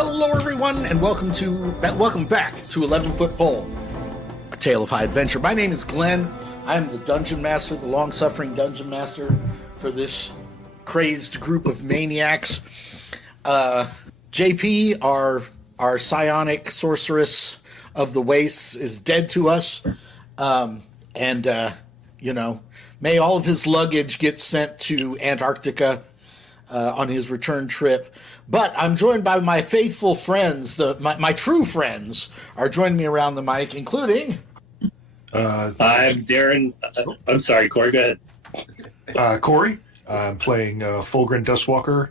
Hello, everyone, and welcome back to 11-Foot Pole, a tale of high adventure. My name is Glenn. I am the dungeon master, the long-suffering dungeon master for this crazed group of maniacs. JP, our psionic sorceress of the wastes, is dead to us, may all of his luggage get sent to Antarctica on his return trip. But I'm joined by my faithful friends. My true friends are joining me around the mic, including... I'm Darren. I'm sorry, Corey, go ahead. Corey. I'm playing Fulgrim Dustwalker,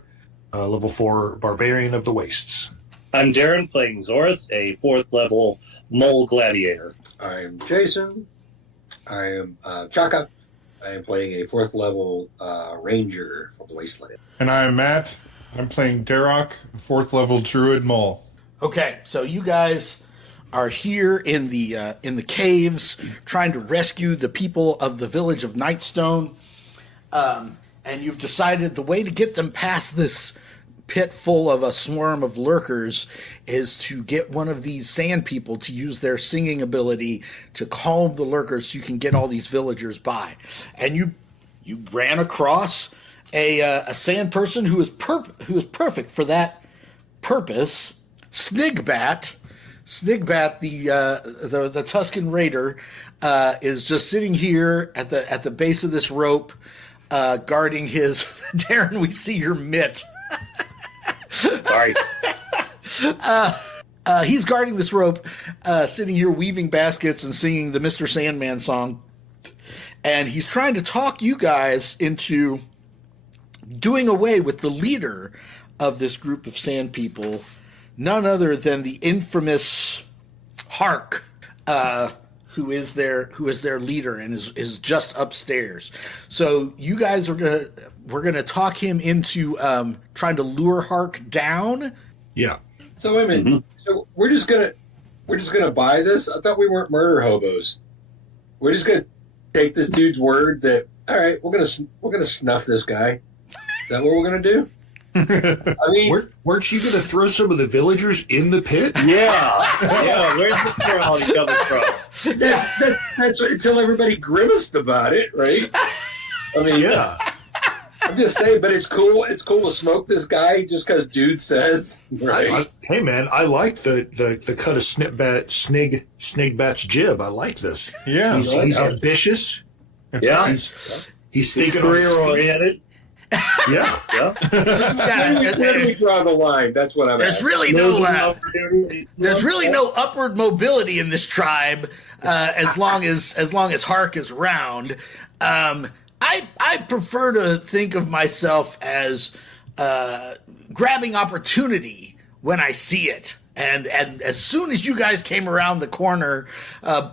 level 4 Barbarian of the Wastes. I'm Darren, playing Zorus, a 4th level Mole Gladiator. I'm Jason. I am Chaka. I am playing a 4th level Ranger from the Wasteland. And I'm Matt. I'm playing Darrock, 4th level Druid Mole. Okay, so you guys are here in the caves trying to rescue the people of the village of Nightstone, and you've decided the way to get them past this pit full of a swarm of lurkers is to get one of these sand people to use their singing ability to calm the lurkers so you can get all these villagers by. And you ran across a sand person who is perfect for that purpose. Snigbat, the Tuscan Raider, is just sitting here at the base of this rope, guarding his. Darren, we see your mitt. Sorry. He's guarding this rope, sitting here weaving baskets and singing the Mr. Sandman song, and he's trying to talk you guys into doing away with the leader of this group of sand people, none other than the infamous Hark, who is their leader and is just upstairs. So you guys we're gonna talk him into trying to lure Hark down. Yeah. So wait a minute. Mm-hmm. So we're just gonna buy this? I thought we weren't murder hobos. We're just gonna take this dude's word that all right, we're gonna snuff this guy. Is that what we're going to do? I mean... Weren't you going to throw some of the villagers in the pit? Yeah, where's the morality coming from? That's what, until everybody grimaced about it, right? I mean, yeah. I'm just saying, but it's cool. It's cool to smoke this guy just because dude says, right? Hey, man, I like the cut of Snigbat's jib. I like this. Yeah. He's ambitious. Yeah. He's thinking career-oriented. Yeah. Where do we draw the line? That's what I'm asking. There's really no upward mobility in this tribe as long as Hark is around. I prefer to think of myself as grabbing opportunity when I see it. And as soon as you guys came around the corner,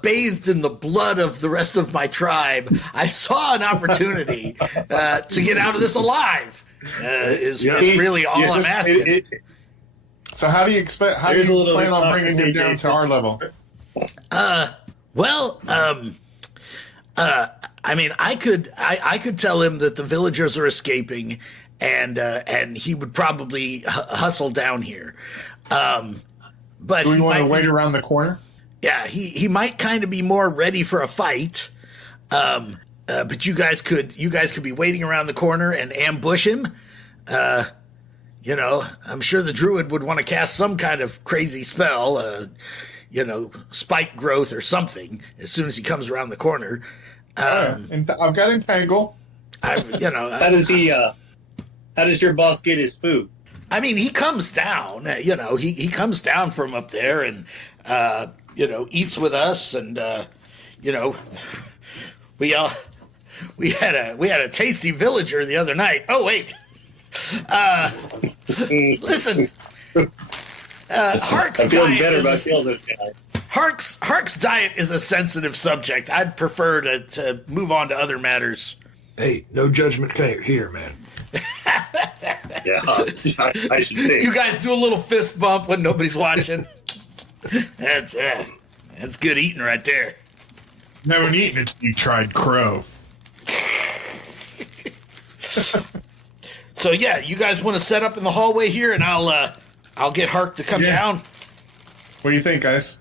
bathed in the blood of the rest of my tribe, I saw an opportunity to get out of this alive. Is really all I'm asking. So how do you plan on bringing him down to our level? I mean, I could tell him that the villagers are escaping, and he would probably hustle down here. But do we want to wait around the corner? Yeah, he might kind of be more ready for a fight. But you guys could be waiting around the corner and ambush him. I'm sure the druid would want to cast some kind of crazy spell, spike growth or something as soon as he comes around the corner. And I've got Entangle. How does your boss get his food? I mean, he comes down, he comes down from up there and, eats with us. And, we had a tasty villager the other night. Oh, wait. Listen, Hark's Hark's diet is a sensitive subject. I'd prefer to move on to other matters. Hey, no judgment here, man. Yeah, I should think. You guys do a little fist bump when nobody's watching. That's good eating right there. No one eating it. You tried crow. So yeah, you guys want to set up in the hallway here, and I'll I'll get Hark to come down. What do you think, guys?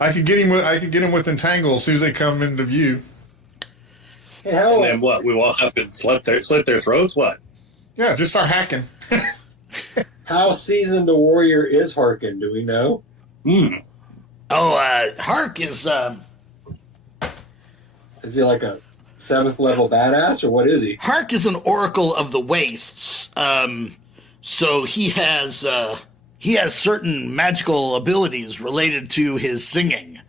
I could get him with entangle as soon as they come into view. And then what? We walk up and slit their throats? What? Yeah, just start hacking. How seasoned a warrior is Harkin? Do we know? Hark is. Is he like a 7th level badass, or what is he? Hark is an oracle of the wastes. So he has certain magical abilities related to his singing.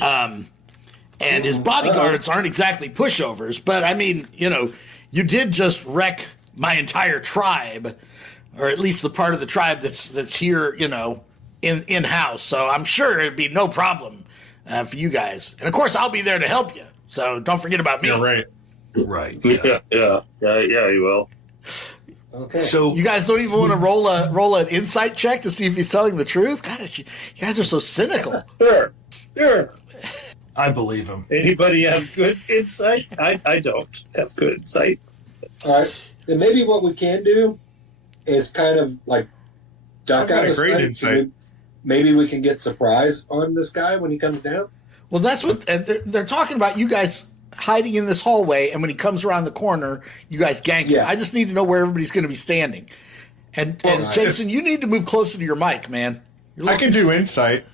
And his bodyguards aren't exactly pushovers, but I mean, you did just wreck my entire tribe, or at least the part of the tribe that's here, in house. So I'm sure it'd be no problem for you guys. And of course, I'll be there to help you. So don't forget about me. You're right. Right. Yeah, you will. Okay. So You guys don't even want to roll an insight check to see if he's telling the truth? God, you guys are so cynical. Sure. I believe him. Anybody have good insight? I don't have good insight. All right. Then maybe what we can do is kind of like duck I've got out a of great sight. insight. Maybe we can get surprise on this guy when he comes down. Well, that's what they're talking about. You guys hiding in this hallway, and when he comes around the corner, you guys gank him. Yeah. I just need to know where everybody's going to be standing. And Jason, you need to move closer to your mic, man. I can do insight.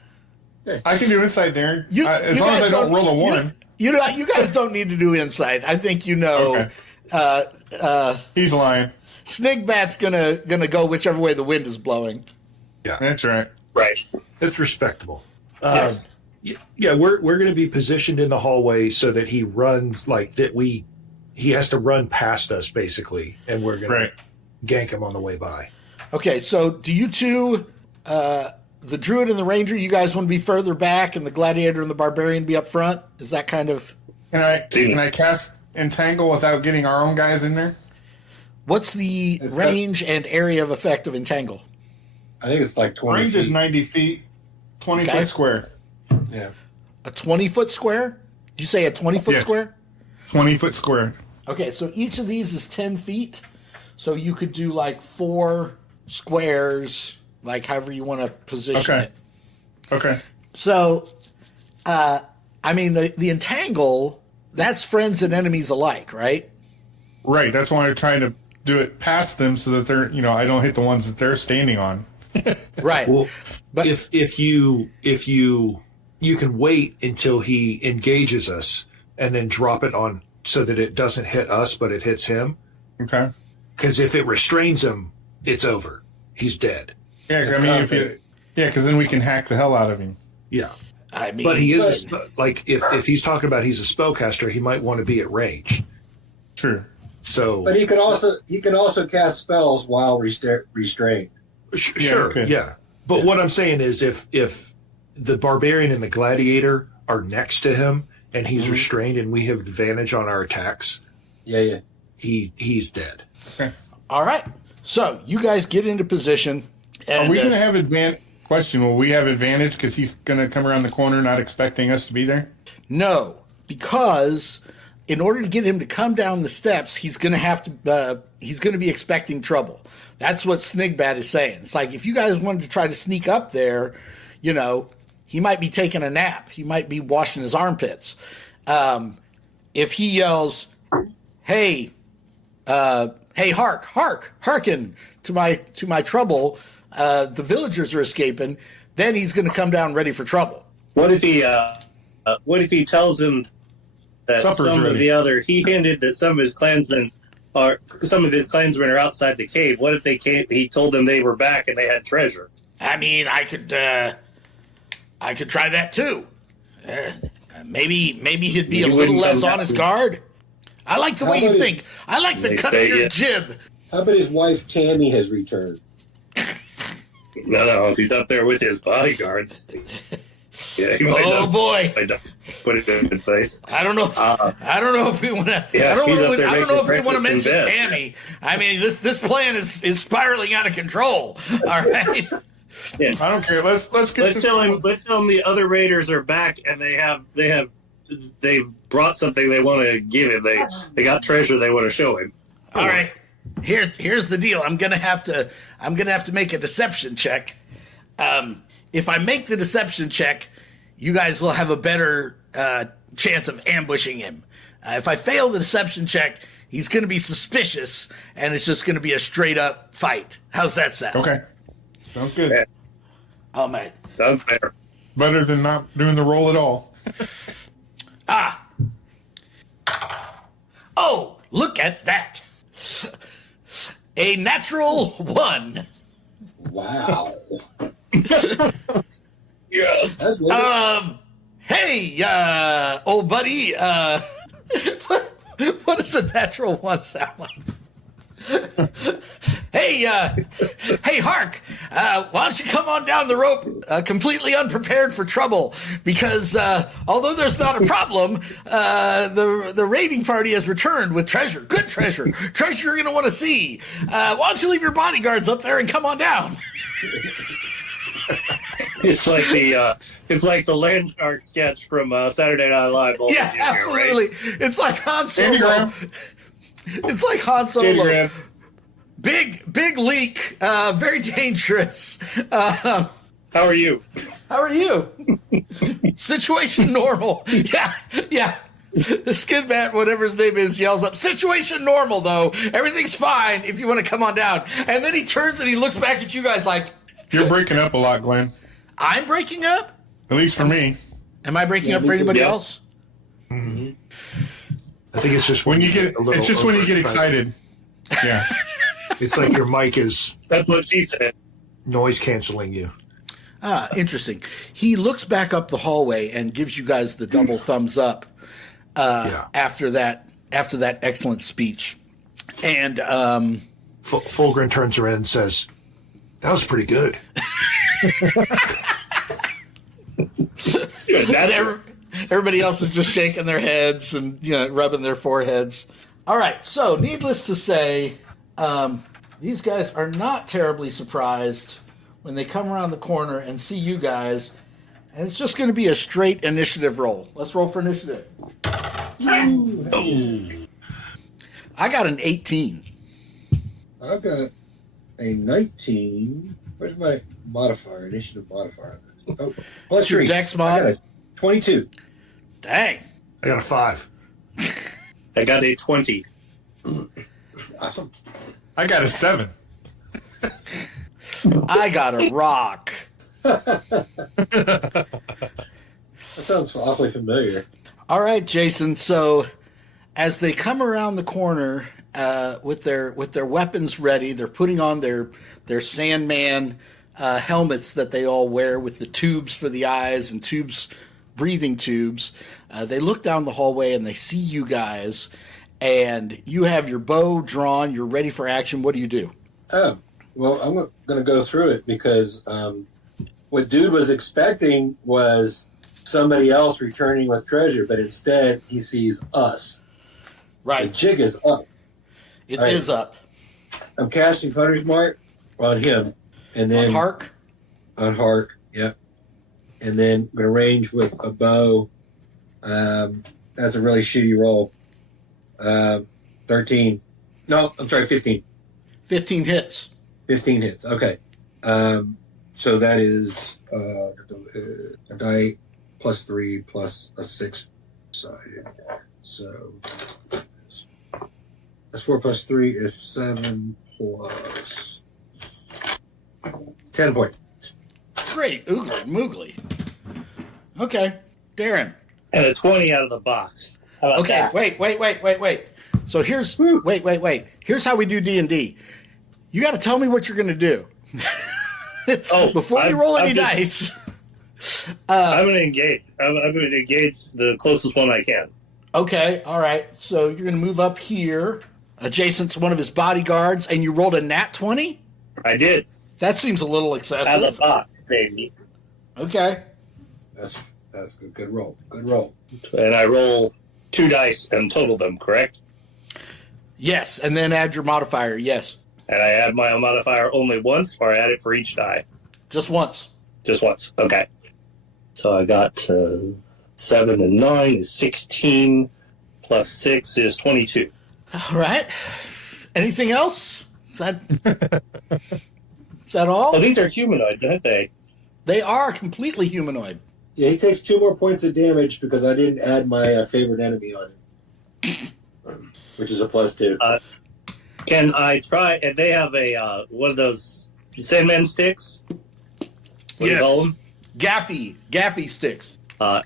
I can do insight, Darren. As long as I don't roll a 1. You guys don't need to do insight. I think you know. Okay. He's lying. Snigbat's gonna go whichever way the wind is blowing. Yeah, That's right. Right. it's respectable. Yeah, we're going to be positioned in the hallway so that he runs like that. He has to run past us basically, and we're going to gank him on the way by. Okay, so do you two, the druid and the ranger, you guys want to be further back, and the gladiator and the barbarian be up front? Is that kind of? Can I cast entangle without getting our own guys in there? What's the range and area of effect of entangle? I think it's like 20 Range feet. is 90 feet, 20 foot square. Yeah. A 20-foot square? Did you say a 20-foot Yes. square? 20 foot square. Okay, so each of these is 10 feet. So you could do like 4 squares, like however you want to position it. Okay. So, I mean, the entangle, that's friends and enemies alike, right? Right. That's why I'm trying to do it past them so that they're, I don't hit the ones that they're standing on. Right. Well, But- if you can wait until he engages us and then drop it on so that it doesn't hit us, but it hits him. Okay. Because if it restrains him, it's over. He's dead. Yeah, I mean, because then we can hack the hell out of him. Yeah. I mean, But he is if he's talking about he's a spellcaster, he might want to be at range. True. So, But he can also cast spells while restrained. sure, okay. yeah. But what I'm saying is, if the barbarian and the gladiator are next to him and he's restrained, and we have advantage on our attacks, Yeah. he's dead. Okay. all right. So you guys get into position. And, Are we going to have advantage? Question: will we have advantage because he's going to come around the corner, not expecting us to be there? No, because in order to get him to come down the steps, he's going to have to. He's going to be expecting trouble. That's what Snigbat is saying. It's like if you guys wanted to try to sneak up there, he might be taking a nap. He might be washing his armpits. If he yells, "Hey, hearken to my trouble! The villagers are escaping." Then he's going to come down ready for trouble. What if he tells him that he hinted that some of his clansmen are outside the cave? What if he told them they were back and they had treasure? I mean, I could try that too. Maybe he'd be a little less on his guard. I like the way you think. I like the cut of your jib. How about his wife Tammy has returned? No, if he's up there with his bodyguards. Yeah, he might boy! Put it in place. I don't know. I don't know if we want to. Yeah, I don't know if we want to breakfast in mention bed. Tammy. I mean, this plan is spiraling out of control. All right. Yeah. I don't care. Let's tell him the other raiders are back and they've brought something they want to give him. They got treasure they want to show him. All right. Here's the deal. I'm gonna have to make a deception check. If I make the deception check, you guys will have a better chance of ambushing him. If I fail the deception check, he's going to be suspicious, and it's just going to be a straight-up fight. How's that sound? Okay. Sounds good. Oh, man. Sounds fair. Better than not doing the roll at all. Oh, look at that. A natural 1. Wow. Yeah. That's weird. Hey, old buddy, what does a natural 1 sound like? Hey, Hark, why don't you come on down the rope completely unprepared for trouble? Because although there's not a problem, the raiding party has returned with treasure, good treasure you're going to want to see. Why don't you leave your bodyguards up there and come on down? It's like the land shark sketch from Saturday Night Live. Yeah, absolutely. Right? It's like Han Solo. It's like Han Solo. Big leak. Very dangerous. How are you? How are you? Situation normal. Yeah. The skin bat, whatever his name is, yells up, situation normal, though. Everything's fine if you want to come on down. And then he turns and he looks back at you guys like... You're breaking up a lot, Glenn. I'm breaking up? At least for me. Am I breaking up for anybody else? Mm-hmm. I think it's just when you get excited. Yeah. It's like your mic is... That's what she said. Noise canceling you. Interesting. He looks back up the hallway and gives you guys the double thumbs up after that excellent speech. And Fulgrim turns around and says, "That was pretty good." Everybody else is just shaking their heads and rubbing their foreheads. All right, so needless to say, these guys are not terribly surprised when they come around the corner and see you guys, and it's just going to be a straight initiative roll. Let's roll for initiative. I got an 18. I've got a 19. Where's my modifier? Initiative modifier. Oh, plus your 3. dex mod? I got a 22. Dang. I got a 5. I got a 20. Awesome. I got a 7. I got a rock. That sounds awfully familiar. All right, Jason. So as they come around the corner with their weapons ready, they're putting on their Sandman helmets that they all wear with the tubes for the eyes and breathing tubes. They look down the hallway and they see you guys, and you have your bow drawn. You're ready for action. What do you do? Oh, well, I'm going to go through it because what Dude was expecting was somebody else returning with treasure, but instead he sees us. Right. The jig is up. It is up. I'm casting Hunter's Mark on him. And then On Hark? On Hark, yep. And then I'm going to range with a bow. That's a really shitty roll. 13. No, I'm sorry, 15. 15 hits. 15 hits, okay. So that is a die plus 3 plus a 6 sided. So that's 4 plus 3 is 7 plus 10 points. Great. Oogly moogly. Okay. Darren. And a 20 out of the box. How about Okay, that? wait. So here's wait. Here's how we do D&D. You got to tell me what you're going to do. Before you roll any dice. I'm going to engage. I'm going to engage the closest one I can. Okay, all right. So you're going to move up here, adjacent to one of his bodyguards, and you rolled a nat 20? I did. That seems a little excessive. Out of the box, baby. Okay. That's good. Good roll. Good roll. And I roll 2 dice and total them, correct? Yes, and then add your modifier. Yes. And I add my modifier only once, or I add it for each die? Just once. Just once. Okay. So I got 7 and 9 is 16, plus 6 is 22. All right. Anything else? Is that all? Oh, these are humanoids, aren't they? They are completely humanoid. Yeah, he takes 2 more points of damage because I didn't add my favorite enemy on him, which is a +2. Can I try? And they have a one of those Sandman sticks. What do you call them? Gaffy sticks.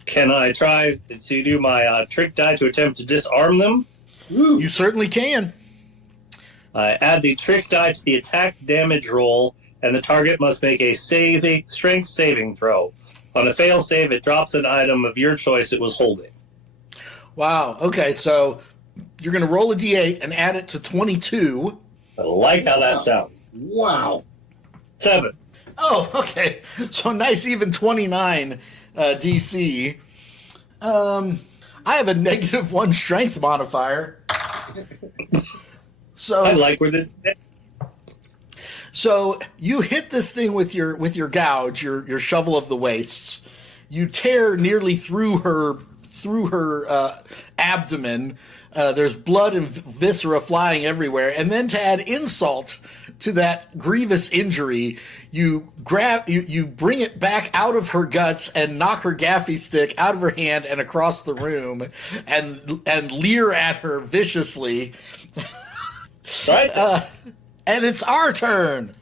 Can I try to do my trick die to attempt to disarm them? Woo. You certainly can. Add the trick die to the attack damage roll, and the target must make a strength saving throw. On a fail save, it drops an item of your choice it was holding. Wow. Okay, so you're going to roll a d8 and add it to 22. I like how that sounds. Wow. 7. Oh, okay. So nice even 29 DC. I have a -1 strength modifier. So I like where this is. So you hit this thing with your gouge, your shovel of the wastes. You tear nearly through her abdomen. There's blood and viscera flying everywhere. And then to add insult to that grievous injury, you bring it back out of her guts and knock her gaffy stick out of her hand and across the room and leer at her viciously. Right? And it's our turn.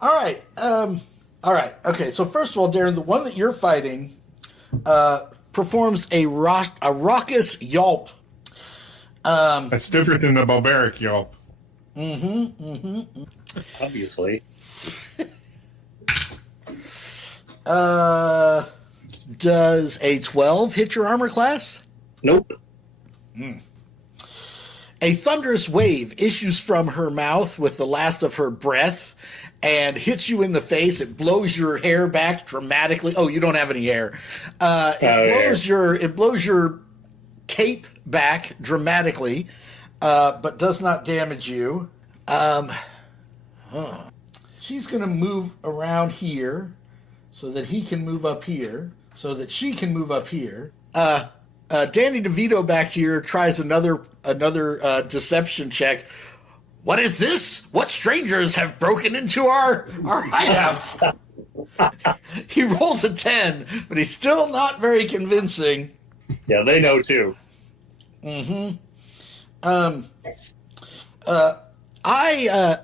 All right. Okay. So first of all, Darren, the one that you're fighting performs a raucous yelp. That's different than the barbaric yelp. Obviously. Does a 12 hit your armor class? Nope. A thunderous wave issues from her mouth with the last of her breath and hits you in the face. It blows your hair back dramatically. Oh, you don't have any hair. It blows your cape back dramatically, but does not damage you. She's going to move around here so that he can move up here, so that she can move up here. Danny DeVito back here tries another deception check. What is this? What strangers have broken into our hideout? He rolls a 10, but he's still not very convincing. Yeah, they know too. I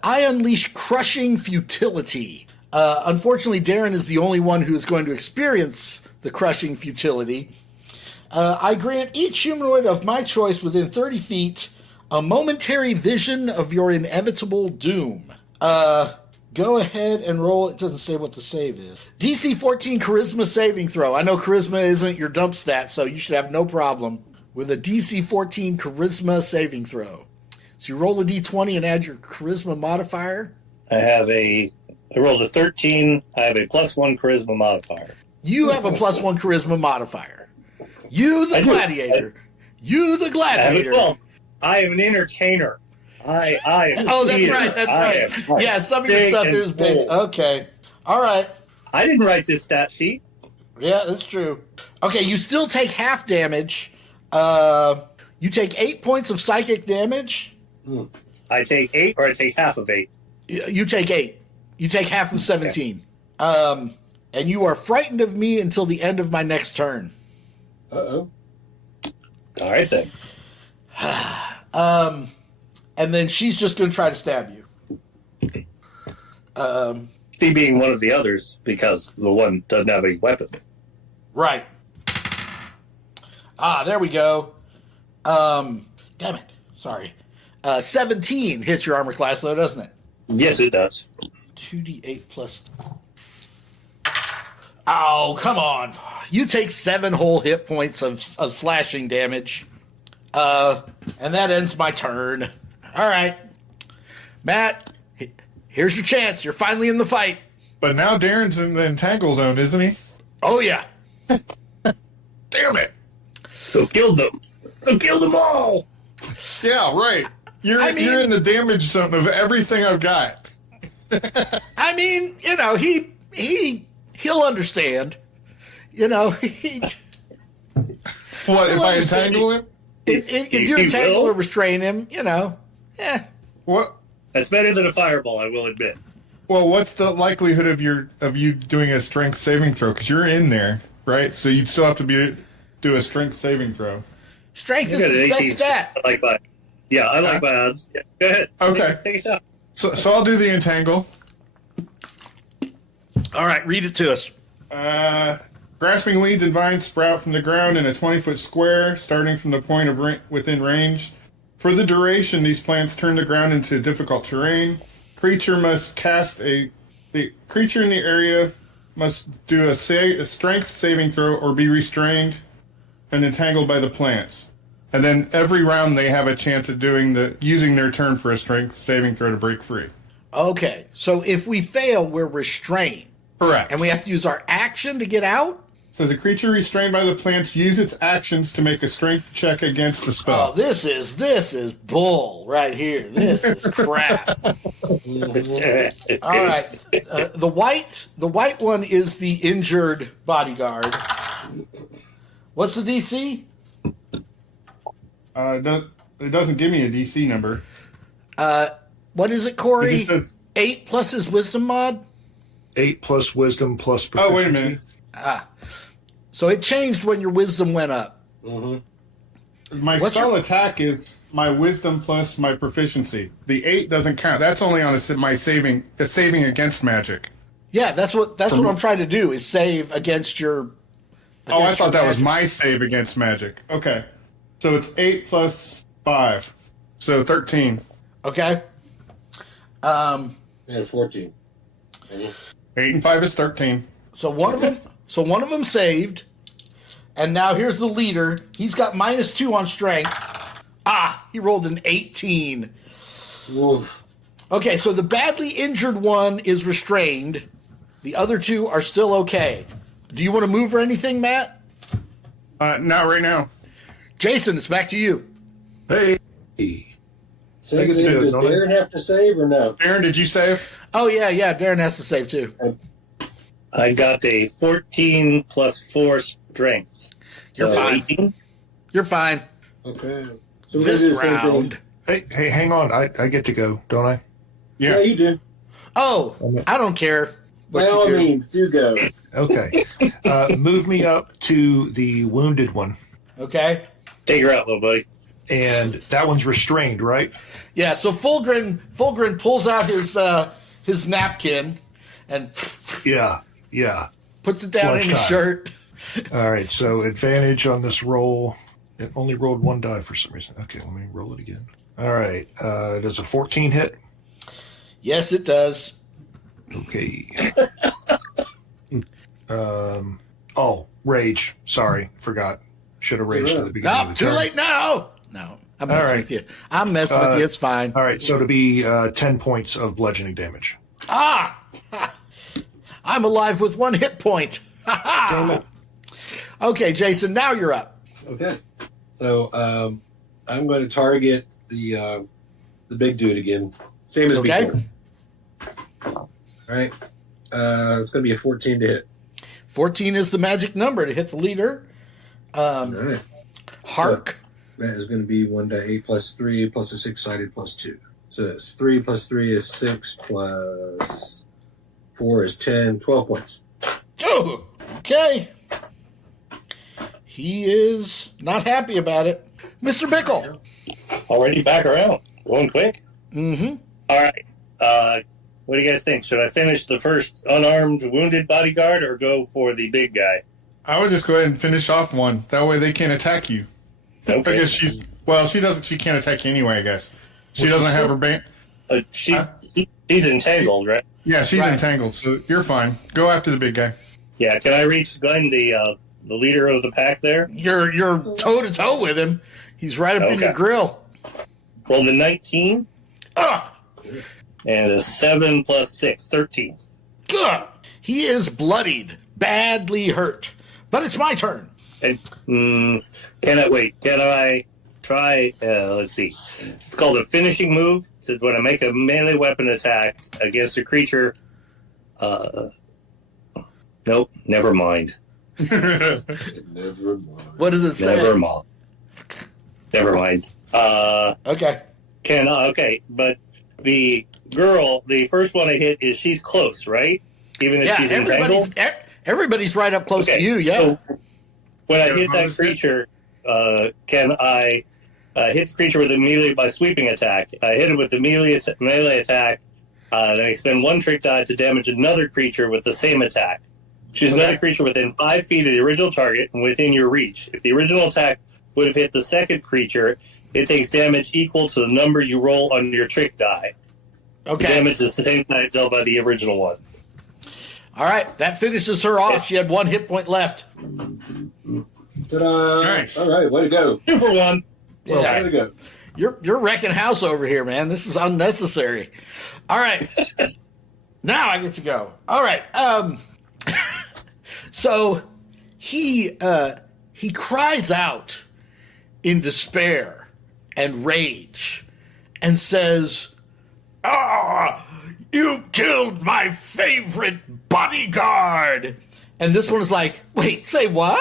unleash crushing futility. Unfortunately, Darren is the only one who is going to experience the crushing futility. I grant each humanoid of my choice within 30 feet a momentary vision of your inevitable doom. Go ahead and roll. It doesn't say what the save is. DC 14 charisma saving throw. I know charisma isn't your dump stat, so you should have no problem with a DC 14 charisma saving throw. So you roll a D20 and add your charisma modifier. I rolled a 13. I have a +1 charisma modifier. You have a +1 charisma modifier. You the gladiator. You the gladiator. Well, I am an entertainer. I am. Oh, that's right. That's right. Yeah, some of your stuff is based. Okay. All right. I didn't write this stat sheet. Yeah, that's true. Okay, you still take half damage. You take 8 points of psychic damage. I take 8, or I take half of 8. You take 8. You take half of 17. Okay. And you are frightened of me until the end of my next turn. Uh-oh. All right, then. And then she's just going to try to stab you. She being one of the others, because the one doesn't have a weapon. Right. There we go. Damn it. Sorry. 17 hits your armor class, though, doesn't it? Yes, it does. 2d8 plus... Oh, come on. You take 7 whole hit points of slashing damage. And that ends my turn. All right. Matt, here's your chance. You're finally in the fight. But now Darren's in the entangle zone, isn't he? Oh, yeah. Damn it. So kill them. So kill them all. Yeah, right. You're in the damage zone of everything I've got. I mean, he'll understand. What, if I entangle him? If you entangle or restrain him, What? That's better than a fireball, I will admit. Well, what's the likelihood of you doing a strength saving throw? Because you're in there, right? So you'd still have to do a strength saving throw. Strength is his best stat. I like my odds. Yeah, go ahead. Okay. Take a shot. So I'll do the entangle. All right, read it to us. Grasping weeds and vines sprout from the ground in a 20-foot square, starting from the point of within range. For the duration, these plants turn the ground into difficult terrain. The creature in the area must do a strength saving throw or be restrained and entangled by the plants. And then every round they have a chance of using their turn for a strength saving throw to break free. Okay, so if we fail, we're restrained. Correct. And we have to use our action to get out? So the creature restrained by the plants use its actions to make a strength check against the spell. Oh, this is bull right here. This is crap. All right. The white one is the injured bodyguard. What's the DC? It doesn't give me a DC number. What is it, Corey? It just says, 8 plus his wisdom mod? 8 plus wisdom plus proficiency. oh, wait a minute. So it changed when your wisdom went up. Mm-hmm. My spell attack is my wisdom plus my proficiency. The 8 doesn't count. That's only on my saving against magic. Yeah, that's what I'm trying to do is save against your. Oh, I thought that was magic. my save against magic. Okay. So it's 8 plus 5. So 13. Okay. I had 14. 8 and 5 is 13. So one of them saved, and now here's the leader. He's got -2 on strength. He rolled an 18. Oof. Okay, so the badly injured one is restrained. The other two are still okay. Do you want to move or anything, Matt? Not right now. Jason, it's back to you. Hey. Same thing. Does Darren have to save or no? Aaron, did you save? Oh, yeah, Darren has to save too. I got a 14 plus 4 strength. You're fine. 18? You're fine. Okay. So we're gonna do the This same round. thing. Hey, hang on. I get to go, don't I? Yeah, you do. Oh, I don't care. By What all you do. means, do go. Okay. Move me up to the wounded one. Okay. Take her out, little buddy. And that one's restrained, right? Yeah, so Fulgrin pulls out his napkin and Yeah. puts it down in his Lunchtime. shirt. All right, so advantage on this roll. It only rolled 1 die for some reason. Okay, let me roll it again. All right, does a 14 hit? Yes, it does. Okay. Rage. Sorry, forgot. Should have raged at the beginning of No, the too turn. late now. No, I'm messing right. with you. I'm messing with you. It's fine. All right, so to be 10 points of bludgeoning damage. I'm alive with 1 hit point. Okay, Jason, now you're up. Okay. So I'm going to target the big dude again. Same as Okay. before. All right. It's going to be a 14 to hit. 14 is the magic number to hit the leader. All right. Hark. That is going to be 1d8 plus 3 plus a 6-sided plus 2. So it's 3 plus 3 is 6 plus 4 is 10, 12 points. Oh, okay. He is not happy about it. Mr. Bickle. Already back around. Going quick? Mm-hmm. All right. What do you guys think? Should I finish the first unarmed wounded bodyguard or go for the big guy? I would just go ahead and finish off one. That way they can't attack you. Okay. I guess she can't attack you anyway, I guess. She doesn't have her bane. She's entangled, right? Yeah, she's Right. entangled, so you're fine. Go after the big guy. Yeah. Can I reach Glenn, the leader of the pack there? You're toe to toe with him. He's right up in your Okay. grill. Roll the 19 Ah, and a 7 plus 6, 13. good. He is bloodied, badly hurt. But it's my turn. And can I try? Let's see. It's called a finishing move. So when I make a melee weapon attack against a creature, nope, never mind. Never mind. What does it say? Never mind. Never mind. Okay. Okay, but the girl, the first one I hit she's close, right? Even if she's entangled? Everybody's right up close to you, yeah. So when I hit that creature, can I hit the creature with a melee by sweeping attack? I hit it with the melee attack, then I spend 1 trick die to damage another creature with the same attack. Choose another creature within 5 feet of the original target and within your reach. If the original attack would have hit the second creature, it takes damage equal to the number you roll on your trick die. Okay. The damage is the same type dealt by the original one. All right, that finishes her off. She had 1 hit point left. Ta-da! Nice. All right, way to go. 2 for 1. Yeah. Way to go. You're wrecking house over here, man. This is unnecessary. All right. Now I get to go. All right. So he cries out in despair and rage and says, "Ah, you killed my favorite bodyguard." And this one is like, "Wait, say what?"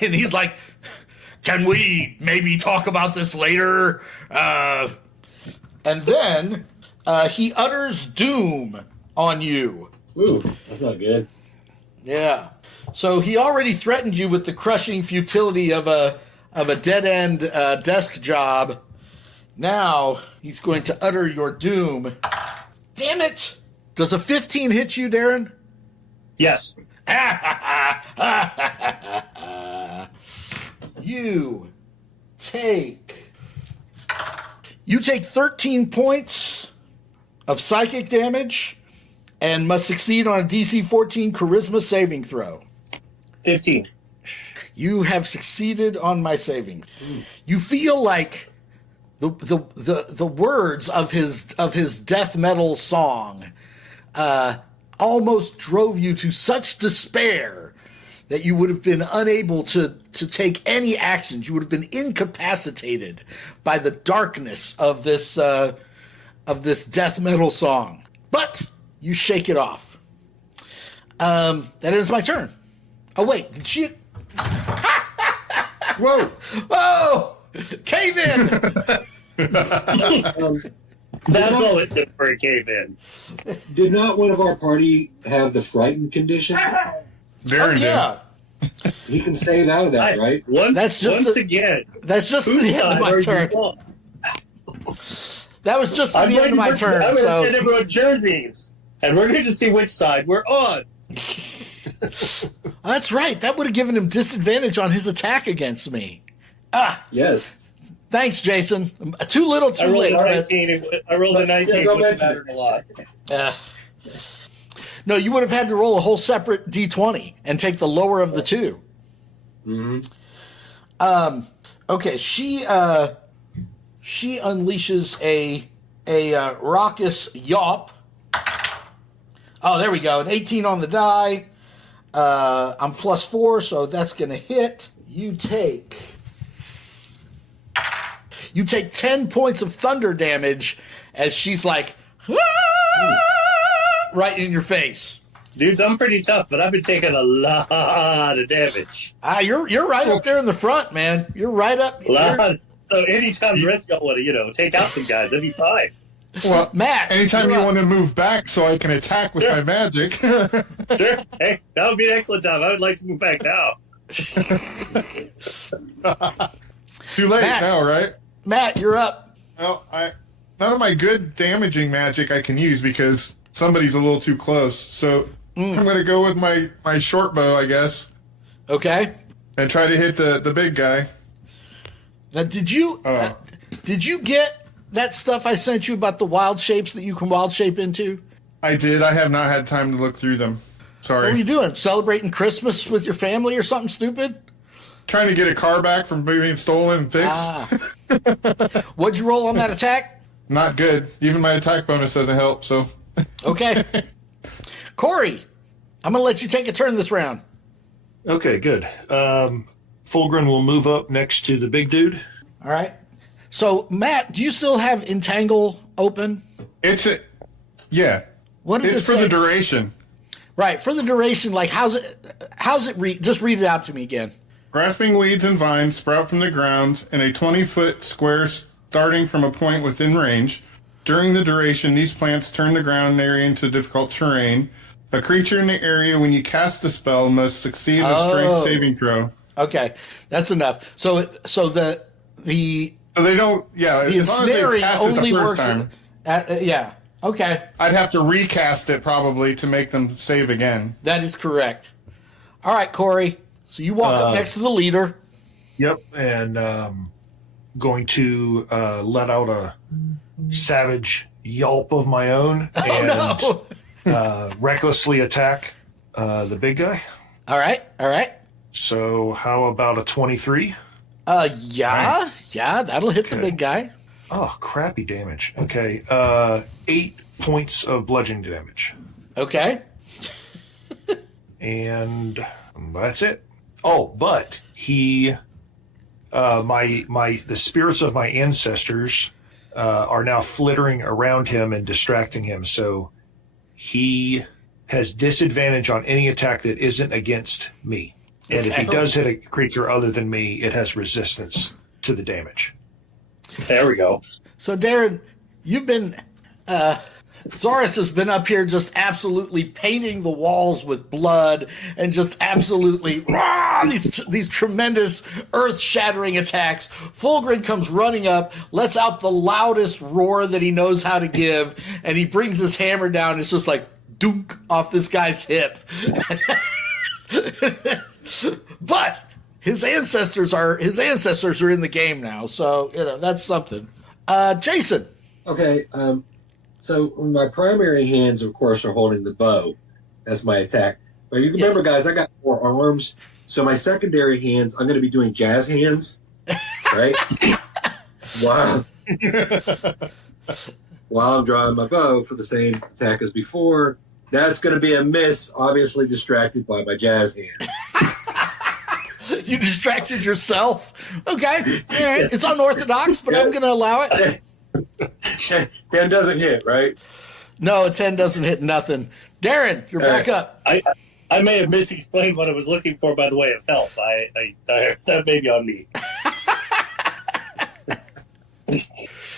And he's like, "Can we maybe talk about this later?" And then he utters doom on you. Ooh, that's not good. Yeah. So he already threatened you with the crushing futility of a dead end desk job. Now he's going to utter your doom. Damn it! Does a 15 hit you, Darren? Yes. You take 13 points of psychic damage and must succeed on a DC 14 charisma saving throw. 15. You have succeeded on my saving. You feel like the words of his death metal song almost drove you to such despair that you would have been unable to take any actions. You would have been incapacitated by the darkness of this death metal song. But you shake it off. That ends my turn. Oh wait, did she? Whoa! Oh, cave in. That's all it took for a cave-in. Did not one of our party have the frightened condition? Darren did. Yeah. He can save out of that, right? That's just again. That's just Whose the end of side my are turn. you on? That was just the I'm end going of my to turn. I'm going to So send everyone jerseys, and we're going to see which side we're on. that's right. That would have given him disadvantage on his attack against me. Yes. Thanks, Jason. Too little, I too rolled late. a 19. I rolled a 19, don't which mention mattered a lot. No, you would have had to roll a whole separate D20 and take the lower of the two. Mm-hmm. Okay, she unleashes a raucous yawp. Oh, there we go. An 18 on the die. I'm +4, so that's going to hit. You take 10 points of thunder damage as she's like, right in your face. Dudes, I'm pretty tough, but I've been taking a lot of damage. You're right up there in the front, man. You're right up. So anytime the rest of y'all want to, take out some guys, that'd be fine. Well, Matt, anytime you're you up. want to move back so I can attack with my magic. Sure. Hey, that would be an excellent time. I would like to move back now. Too late Matt. now, right? Matt, you're up. Well, none of my good damaging magic I can use because somebody's a little too close. So I'm going to go with my short bow, I guess, Okay. and try to hit the big guy. Now, did you get that stuff I sent you about the wild shapes that you can wild shape into? I did. I have not had time to look through them. What were you Sorry. doing? Celebrating Christmas with your family or something stupid? Trying to get a car back from being stolen and fixed. What'd you roll on that attack? Not good. Even my attack bonus doesn't help, so. Okay. Corey, I'm going to let you take a turn this round. Okay, good. Fulgrim will move up next to the big dude. All right. So, Matt, do you still have Entangle open? Yeah. What does It's it for say? the duration. Right, for the duration, like how's it read? Just read it out to me again. Grasping weeds and vines sprout from the ground in a 20-foot square starting from a point within range. During the duration, these plants turn the ground area into difficult terrain. A creature in the area, when you cast the spell, must succeed a strength saving throw. Okay, that's enough. So the they don't. Yeah, the as long as they ensnaring cast it only the first works. time. Yeah. Okay, I'd have to recast it probably to make them save again. that is correct. All right, Corey. So you walk up next to the leader. Yep, and going to let out a savage yelp of my own and recklessly attack the big guy. All right. So how about a 23? Yeah, that'll hit the big guy. Oh, crappy damage. Okay, 8 points of bludgeoning damage. Okay. And that's it. Oh, but he, the spirits of my ancestors are now flittering around him and distracting him. So he has disadvantage on any attack that isn't against me. And if he does hit a creature other than me, it has resistance to the damage. There we go. So Darren, you've been Zoris has been up here just absolutely painting the walls with blood and just absolutely these tremendous earth-shattering attacks. Fulgrim comes running up, lets out the loudest roar that he knows how to give, and he brings his hammer down. It's just like dunk off this guy's hip. But his ancestors are in the game now, so that's something. Jason. Okay, so my primary hands, of course, are holding the bow as my attack. But you remember, guys, I got 4 arms, so my secondary hands, I'm going to be doing jazz hands, right? Wow. While I'm drawing my bow for the same attack as before, that's going to be a miss, obviously distracted by my jazz hands. You distracted yourself? Okay. All right. It's unorthodox, but I'm going to allow it. 10 doesn't hit, right? No, a 10 doesn't hit nothing. Darren, you're back up. I may have misexplained what I was looking for by the way of help. That may be on me.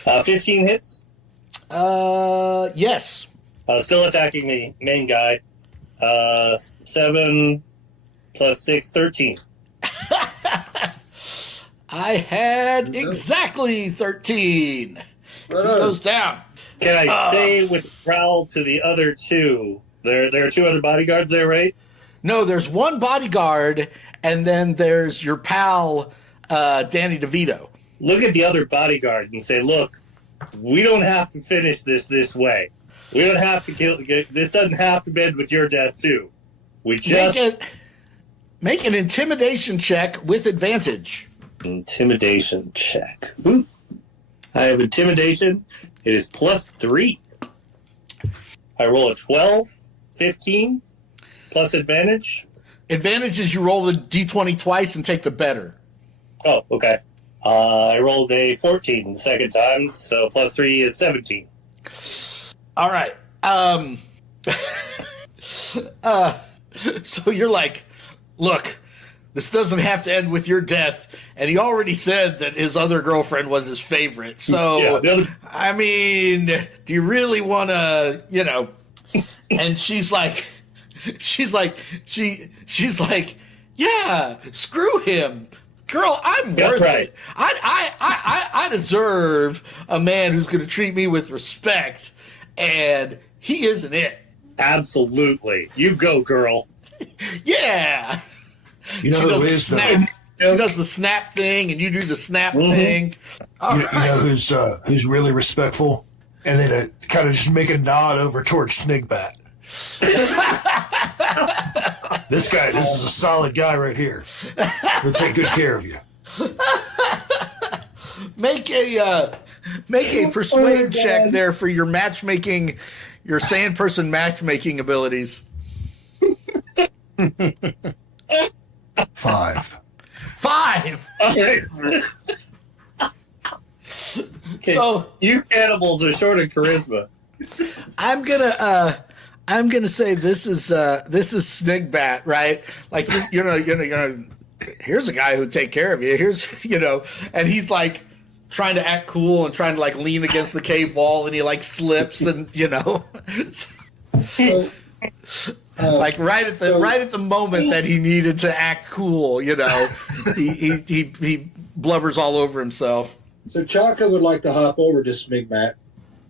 15 hits? Yes. Still attacking the main guy. 7 plus 6, 13. I had exactly 13. He goes down. Can I say with growl to the other 2? There are 2 other bodyguards there, right? No, there's one bodyguard, and then there's your pal, Danny DeVito. Look at the other bodyguard and say, look, we don't have to finish this way. We don't have to kill. This doesn't have to end with your death, too. We just... Make an intimidation check with advantage. Intimidation check. Ooh. I have intimidation. It is +3. I roll a 12, 15, plus advantage. Advantage is you roll the d20 twice and take the better. Oh, okay. I rolled a 14 the second time, so +3 is 17. All right. So you're like, look, this doesn't have to end with your death. And he already said that his other girlfriend was his favorite. So, I mean, do you really want to, And she's like, yeah, screw him. Girl, I'm worth it. I deserve a man who's going to treat me with respect. And he isn't it. Absolutely. You go, girl. Yeah. You know who is snap. She does the snap thing, and you do the snap thing. You know who's really respectful, and then kind of just make a nod over towards Snigbat. This is a solid guy right here. He'll take good care of you. Make a persuade check there for your matchmaking, your sandperson matchmaking abilities. 5. Okay. So you cannibals are short of charisma. I'm gonna say this is Snigbat, right? Like here's a guy who'd take care of you. Here's, and he's like trying to act cool and trying to like lean against the cave wall, and he like slips and, So, like right at the moment that he needed to act cool, he blubbers all over himself. So Chaka would like to hop over to Smigmat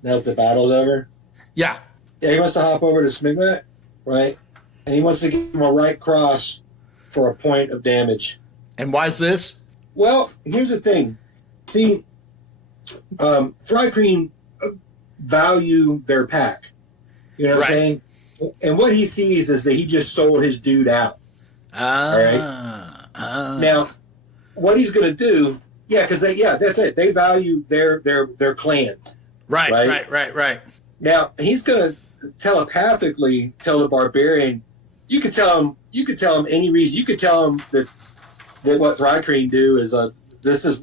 now that the battle's over. Yeah. Yeah, he wants to hop over to Smigmat, right? And he wants to give him a right cross for a point of damage. And why is this? Well, here's the thing. See, Thrycreen value their pack. You know what I'm saying? And what he sees is that he just sold his dude out. Now, what he's going to do, because that's it. They value their clan. Right. Now, he's going to telepathically tell the barbarian, you could tell him any reason. You could tell him that what Thrycreen do is this is,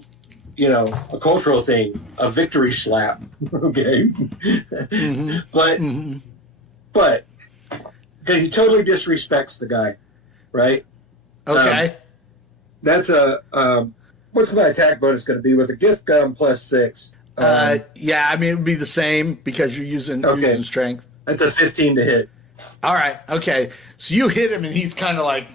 a cultural thing, a victory slap. Okay. Mm-hmm. But because he totally disrespects the guy, right? Okay. That's what's my attack bonus going to be with a gift gum +6? It would be the same because you're using strength. That's a 15 to hit. All right. Okay. So you hit him, and he's kind of like.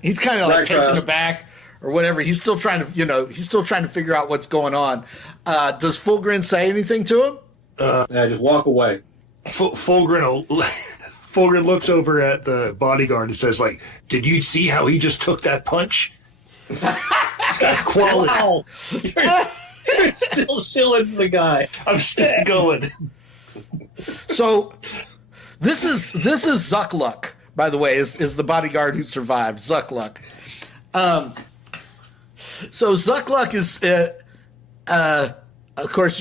He's kind of like taken aback or whatever. He's still trying to figure out what's going on. Does Fulgrin say anything to him? Just walk away. Fulgrin looks over at the bodyguard and says, like, did you see how he just took that punch? This guy's quality. Wow. You're still shilling the guy. I'm still going. So this is Zuckluck, by the way, is the bodyguard who survived. Zuckluck. So Zuckluck is, of course,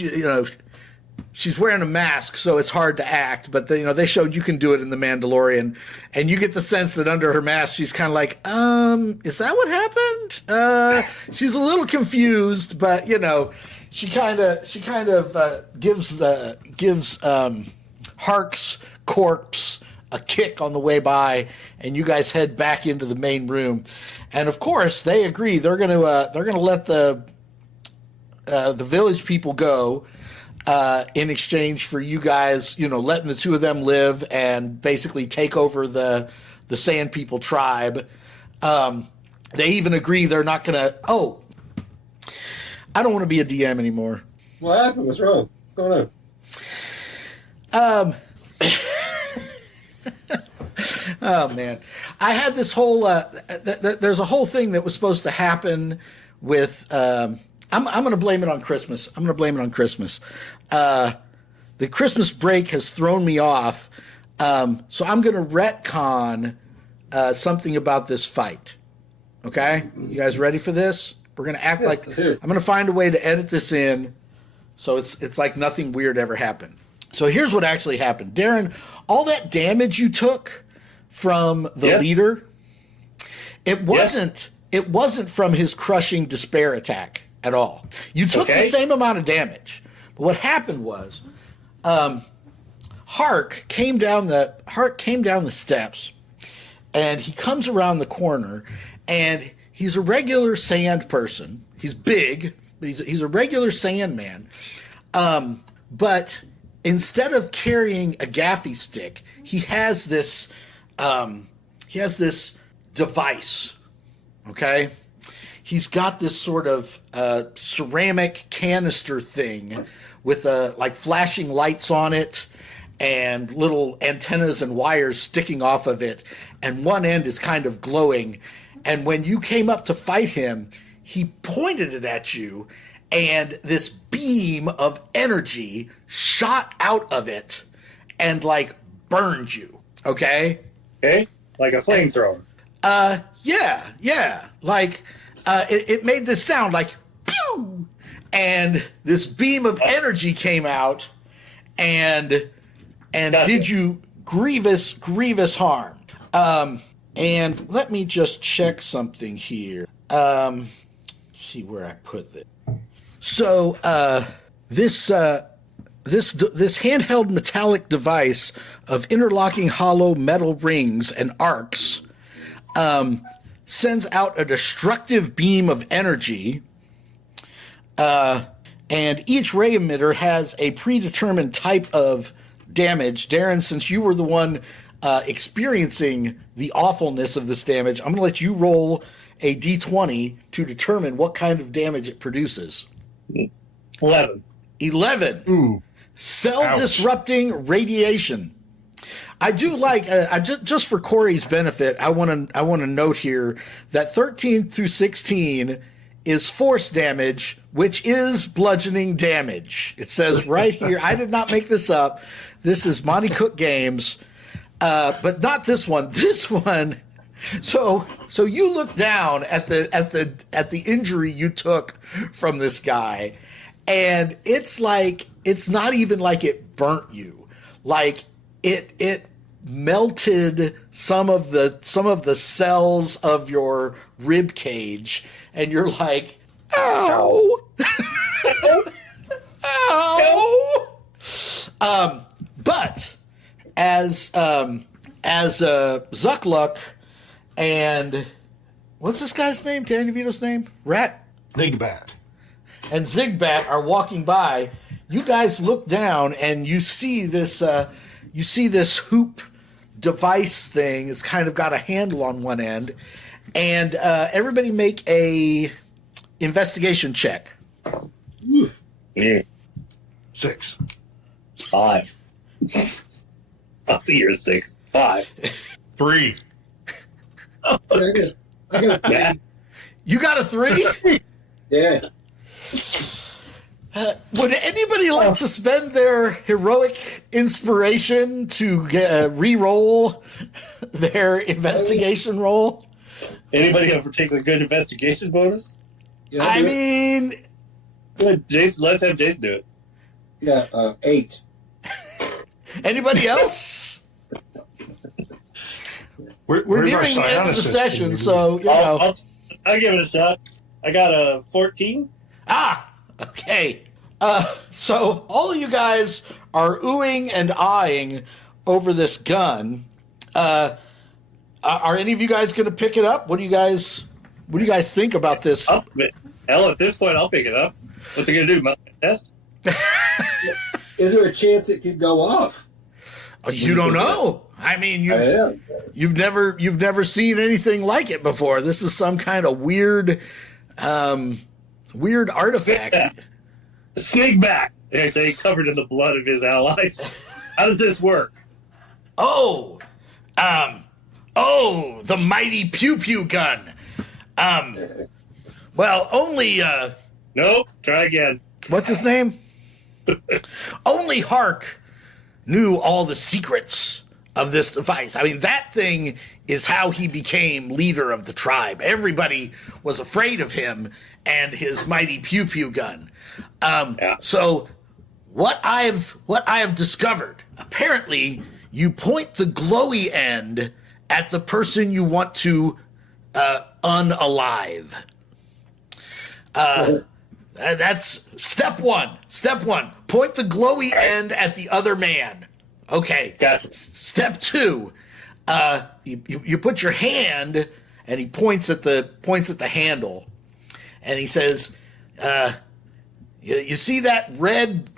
she's wearing a mask, so it's hard to act. But they showed you can do it in The Mandalorian, and you get the sense that under her mask, she's kind of like, is that what happened? She's a little confused, but she kind of gives Hark's corpse a kick on the way by, and you guys head back into the main room. And of course, they agree they're gonna let the village people go. In exchange for you guys, letting the two of them live and basically take over the Sand People tribe. They even agree they're not going to. Oh, I don't want to be a DM anymore. What happened? What's wrong? What's going on? Oh man, I had this whole. There's a whole thing that was supposed to happen with. I'm going to blame it on Christmas. The Christmas break has thrown me off, so I'm going to retcon something about this fight. Okay, you guys ready for this? We're going to act like I'm going to find a way to edit this in, so it's like nothing weird ever happened. So here's what actually happened, Darren. All that damage you took from the leader, it wasn't from his crushing despair attack at all. You took the same amount of damage, but what happened was, Hark came down the steps, and he comes around the corner, and he's a regular sand person. He's big, but he's a regular sand man. But instead of carrying a gaffy stick, he has this device. Okay. He's got this sort of ceramic canister thing with like flashing lights on it and little antennas and wires sticking off of it. And one end is kind of glowing. And when you came up to fight him, he pointed it at you, and this beam of energy shot out of it and like burned you. Okay? Okay. Like a flamethrower. Yeah. Like, it made this sound like, pew! And this beam of energy came out and did you grievous harm. And let me just check something here. See where I put this. So, this handheld metallic device of interlocking hollow metal rings and arcs sends out a destructive beam of energy. And each ray emitter has a predetermined type of damage. Darren, since you were the one experiencing the awfulness of this damage, I'm going to let you roll a d20 to determine what kind of damage it produces. 11. 11. Ooh. Cell-disrupting radiation. I do like, just for Corey's benefit, I want to note here that 13 through 16 is force damage, which is bludgeoning damage. It says right here, I did not make this up. This is Monty Cook Games, but not this one. This one. So you look down at the injury you took from this guy, and it's like, it's not even like it burnt you. Like it melted some of the cells of your rib cage, and you're like, ow. Ow. But as Zuckluck and what's this guy's name? Danny DeVito's name? Rat? Nigbat. And Zigbat are walking by, you guys look down and you see this hoop device thing. It's kind of got a handle on one end, and everybody make a investigation check. Yeah. 6. 5. I'll see you're 6. 5. 3. I got Yeah. You got a 3? yeah. Would anybody like to spend their heroic inspiration to re-roll their investigation roll? Anybody have a particular good investigation bonus? Yeah, I mean, Good. Jason, let's have Jason do it. yeah, 8. anybody else? We're Where's our nearing the end of the psionicist session, gonna so, you know. I'll give it a shot. I got a 14. Okay. So all of you guys are oohing and eyeing over this gun. Are any of you guys going to pick it up? What do you guys think about this? Hell, at this point, I'll pick it up. What's it going to do? Mount my test? Is there a chance it could go off? You don't know. I mean, you've never seen anything like it before. This is some kind of weird artifact. Yeah. Snake back. They say covered in the blood of his allies. How does this work? Oh, the mighty pew pew gun. Well, only Nope. Try again. what's his name? Only Hark knew all the secrets of this device. I mean, that thing is how he became leader of the tribe. Everybody was afraid of him and his mighty pew pew gun. So what I've discovered, apparently you point the glowy end at the person you want to unalive. That's step one. Step one. Point the glowy end at the other man. Okay. Gotcha. Step two. You put your hand, and he points at the handle, and he says, "You see that red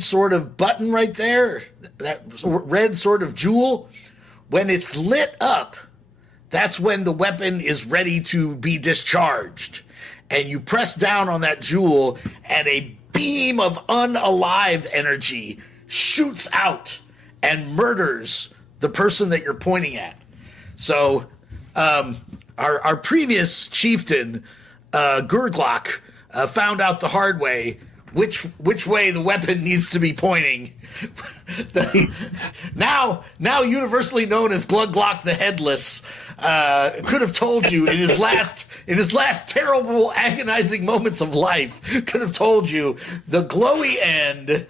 sort of button right there? That red sort of jewel? When it's lit up, that's when the weapon is ready to be discharged. And you press down on that jewel, and a beam of unalive energy shoots out and murders the person that you're pointing at." So our previous chieftain, Gurglok, found out the hard way which way the weapon needs to be pointing. Now universally known as Glugglok the Headless, could have told you in his last terrible, agonizing moments of life, could have told you the glowy end,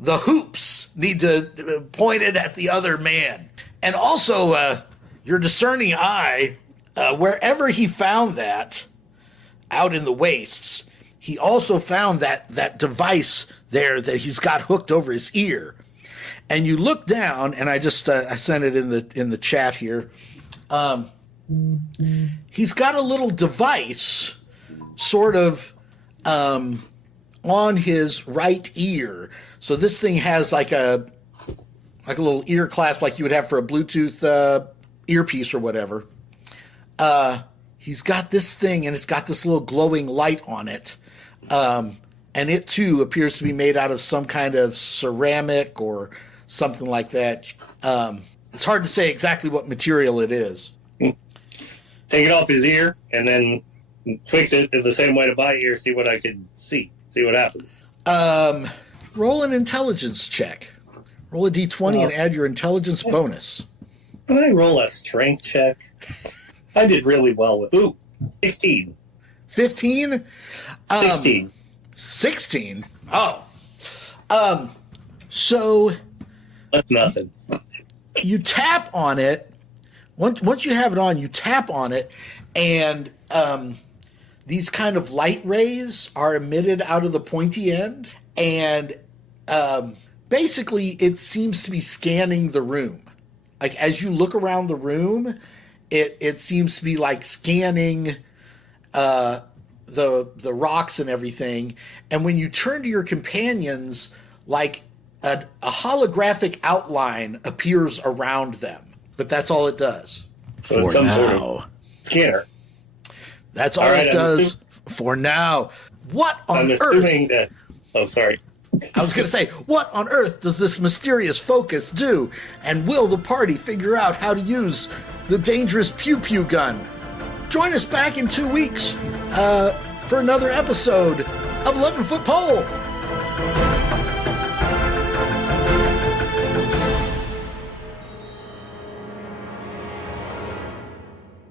the hoops need to point it at the other man. And also, your discerning eye, wherever he found that out in the wastes, he also found that device there that he's got hooked over his ear. And you look down, and I just I sent it in the chat here. he's got a little device sort of on his right ear. So this thing has like a little ear clasp like you would have for a Bluetooth earpiece or whatever. He's got this thing, and it's got this little glowing light on it. And it, too, appears to be made out of some kind of ceramic or something like that. It's hard to say exactly what material it is. Take it off his ear, and then fix it in the same way to my ear, see what I can see what happens. Roll an intelligence check. Roll a d20 and add your intelligence bonus. Can I roll a strength check? I did really well with 16. 15? 16. 16? Oh. So That's nothing. you tap on it. Once you have it on, you tap on it, and these kind of light rays are emitted out of the pointy end, and basically it seems to be scanning the room. Like as you look around the room, it seems to be like scanning the rocks and everything. And when you turn to your companions, like a holographic outline appears around them. But that's all it does. So it's some sort of scanner. That's all it does for now. What on earth? I'm assuming that... Oh, sorry. I was going to say, what on earth does this mysterious focus do? And will the party figure out how to use the dangerous pew-pew gun? Join us back in 2 weeks for another episode of 11 Foot Pole.